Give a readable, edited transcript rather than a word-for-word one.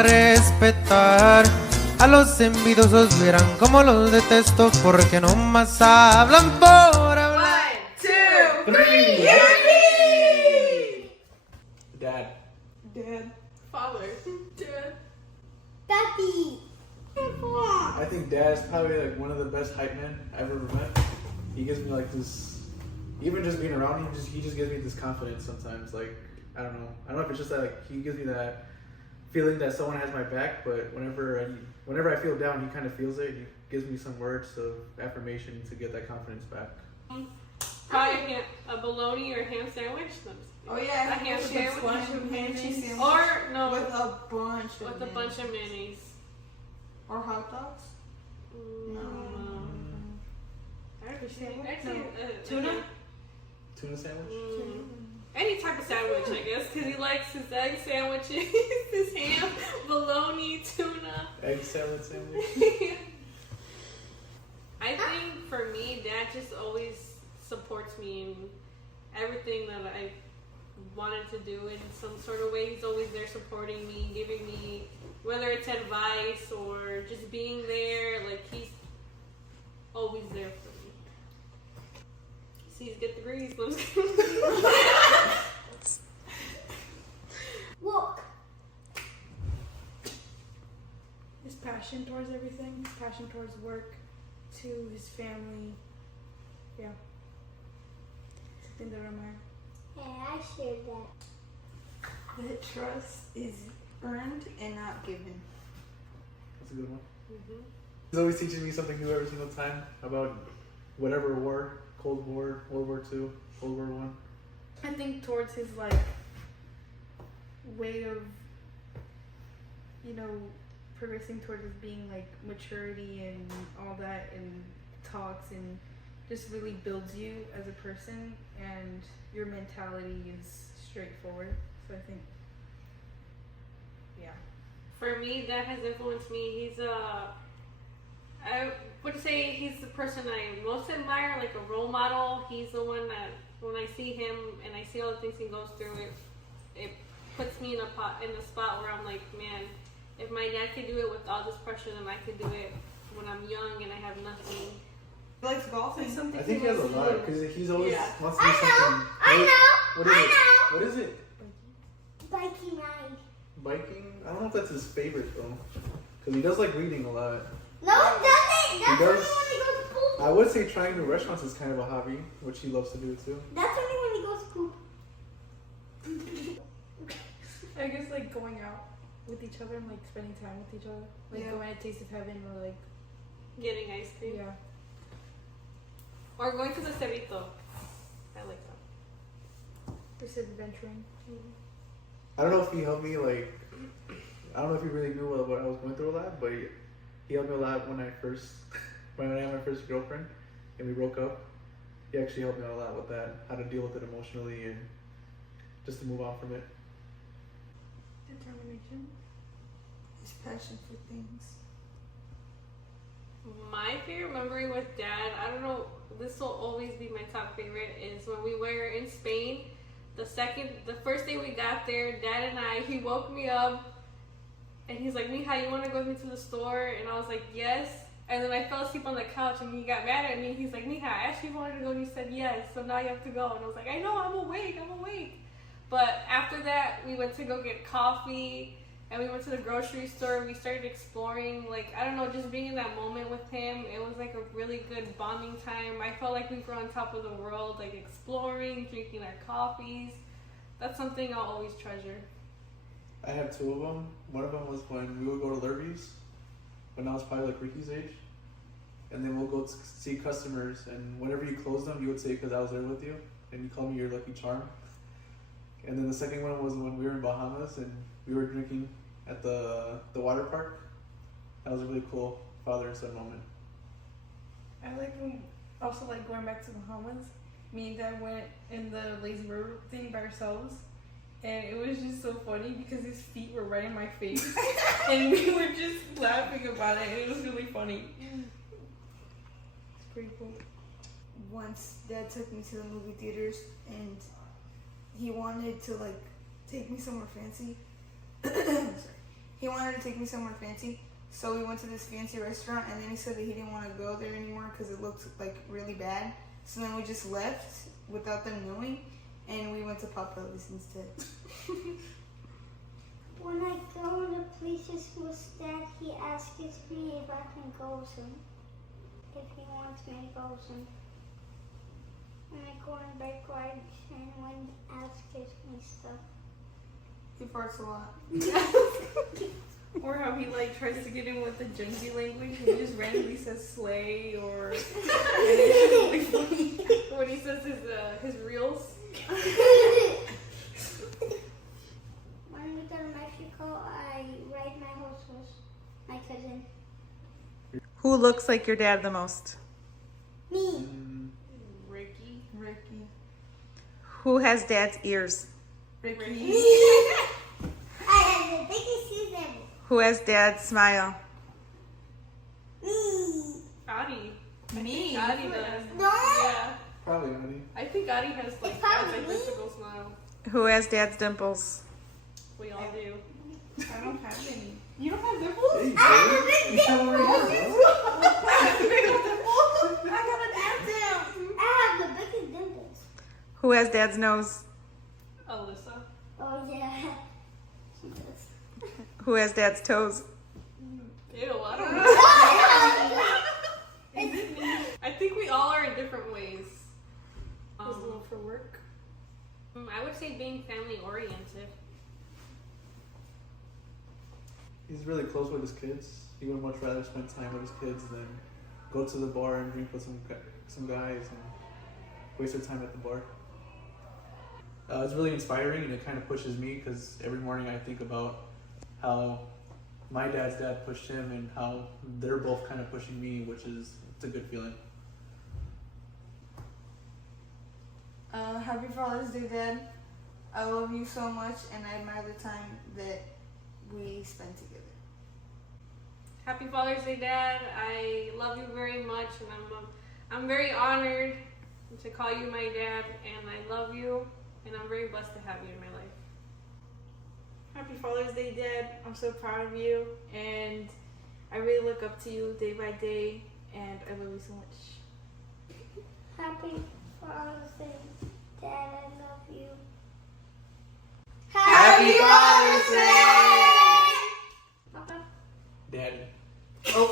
a respetar. A los envidiosos verán como los detesto porque no más hablan por hablar. 1, 2, 3, Yippee! Dad. Dad. Father. Dad. Daddy. I think Dad's probably like one of the best hype men I've ever met. He gives me like this, even just being around him, he just gives me this confidence sometimes. Like, I don't know if it's just that like he gives me that feeling that someone has my back, but whenever I feel down, he kind of feels it. He gives me some words of affirmation to get that confidence back. Probably a bologna or ham sandwich. Oh yeah, a ham sandwich. Ham cheese sandwich. Or no, with a bunch of mayonnaise. Or hot dogs. No. Actually, Tuna? Tuna sandwich? Any type of sandwich, I guess, because he likes his egg sandwiches, his ham, bologna, tuna. Egg salad sandwich? I think for me, Dad just always supports me in everything that I wanted to do in some sort of way. He's always there supporting me, giving me, whether it's advice or just being there, like he's always there for me. Sees get the grease. Look. His passion towards everything, his passion towards work, to his family. Yeah. Something that I admire. Yeah, I share that. That trust is earned and not given. That's a good one. He's always teaching me something new every single time about whatever war, Cold War, World War II, World War One. I think towards his like way of, you know, progressing towards his being like maturity and all that, and talks and just really builds you as a person, and your mentality is straightforward. So I think, yeah. For me, that has influenced me. I would say he's the person I most admire, like a role model. He's the one that, when I see him and I see all the things he goes through, it puts me in a spot where I'm like, man, if my dad could do it with all this pressure, then I could do it when I'm young and I have nothing. He likes golfing. I think he has a lot because he's always wants to do I something. know. What is it? Biking ride. Biking? I don't know if that's his favorite though, because he does like reading a lot. No, it doesn't. That's He only does. when he goes poop. I would say trying new restaurants is kind of a hobby, which he loves to do too. That's only when he goes poop. I guess like going out with each other and like spending time with each other, like going to Taste of Heaven or like Getting ice cream. yeah. Or going to the Cerrito. I like that. Just adventuring. I don't know if he helped me like. I don't know if he really knew what I was going through a lot, but he helped me a lot when I had my first girlfriend and we broke up. He actually helped me out a lot with that, how to deal with it emotionally and just to move on from it. Determination. His passion for things. My favorite memory with Dad, I don't know, this will always be my top favorite, is when we were in Spain. The first day we got there, Dad and he woke me up and he's like, Mija, you want to go with me to the store? And I was like, yes. And then I fell asleep on the couch and he got mad at me. He's like, Mija, I actually wanted to go and you said yes, so now you have to go. And I was like, I know, I'm awake. But after that, we went to go get coffee and we went to the grocery store. We started exploring, like, I don't know, just being in that moment with him. It was like a really good bonding time. I felt like we were on top of the world, like exploring, drinking our coffees. That's something I'll always treasure. I have two of them. One of them was when we would go to Lurby's, when I was probably like Ricky's age. And then we'll go see customers, and whenever you close them, you would say, because I was there with you, and you call me your lucky charm. And then the second one was when we were in Bahamas, and we were drinking at the water park. That was a really cool father and son moment. I like also like going back to Bahamas. Me and Dad went in the lazy river thing by ourselves, and it was just so funny because his feet were right in my face, and we were just laughing about it, and it was really funny. It's pretty cool. Once Dad took me to the movie theaters, and he wanted to like take me somewhere fancy. Sorry. he wanted to take me somewhere fancy. So we went to this fancy restaurant, and then he said that he didn't want to go there anymore because it looked like really bad. So then we just left without them knowing, and we went to Papa's instead. When I go to places with Dad, he asks me if I can go with him. If he wants me to go with him. When I go on bike rides and when he asks me stuff. He farts a lot. Or how he like tries to get in with the Genji language and he just randomly says slay or and it's really funny when he says his reels. When we go to Mexico, I ride my horse with my cousin. Who looks like your dad the most? Me. Ricky. Who has dad's ears? Ricky. I have the biggest shoes ever. Who has dad's smile? Me. Adi. Me. Adi does. No. Yeah. Probably, honey. I think Adi has like It's dad's probably me. identical smile. Who has dad's dimples? We all do. I don't have any. You don't have dimples? Yeah, you I have do. a big You have dimple. already have those. I got an ass down. I have the biggest dimples. Who has dad's nose? Alyssa. Oh yeah. She does. Who has dad's toes? Ew, I don't know. I think we all are in different ways. His love for work. I would say being family oriented. He's really close with his kids. He would much rather spend time with his kids than go to the bar and drink with some guys and waste their time at the bar. It's really inspiring and it kind of pushes me because every morning I think about how my dad's dad pushed him and how they're both kind of pushing me, which is it's a good feeling. Happy Father's Day, Dad. I love you so much, and I admire the time that we spend together. Happy Father's Day, Dad. I love you very much, and I'm very honored to call you my dad, and I love you, and I'm very blessed to have you in my life. Happy Father's Day, Dad. I'm so proud of you, and I really look up to you day by day, and I love you so much. Happy Father's Day, Dad. I love you. Happy Father's Day! Daddy. Oh,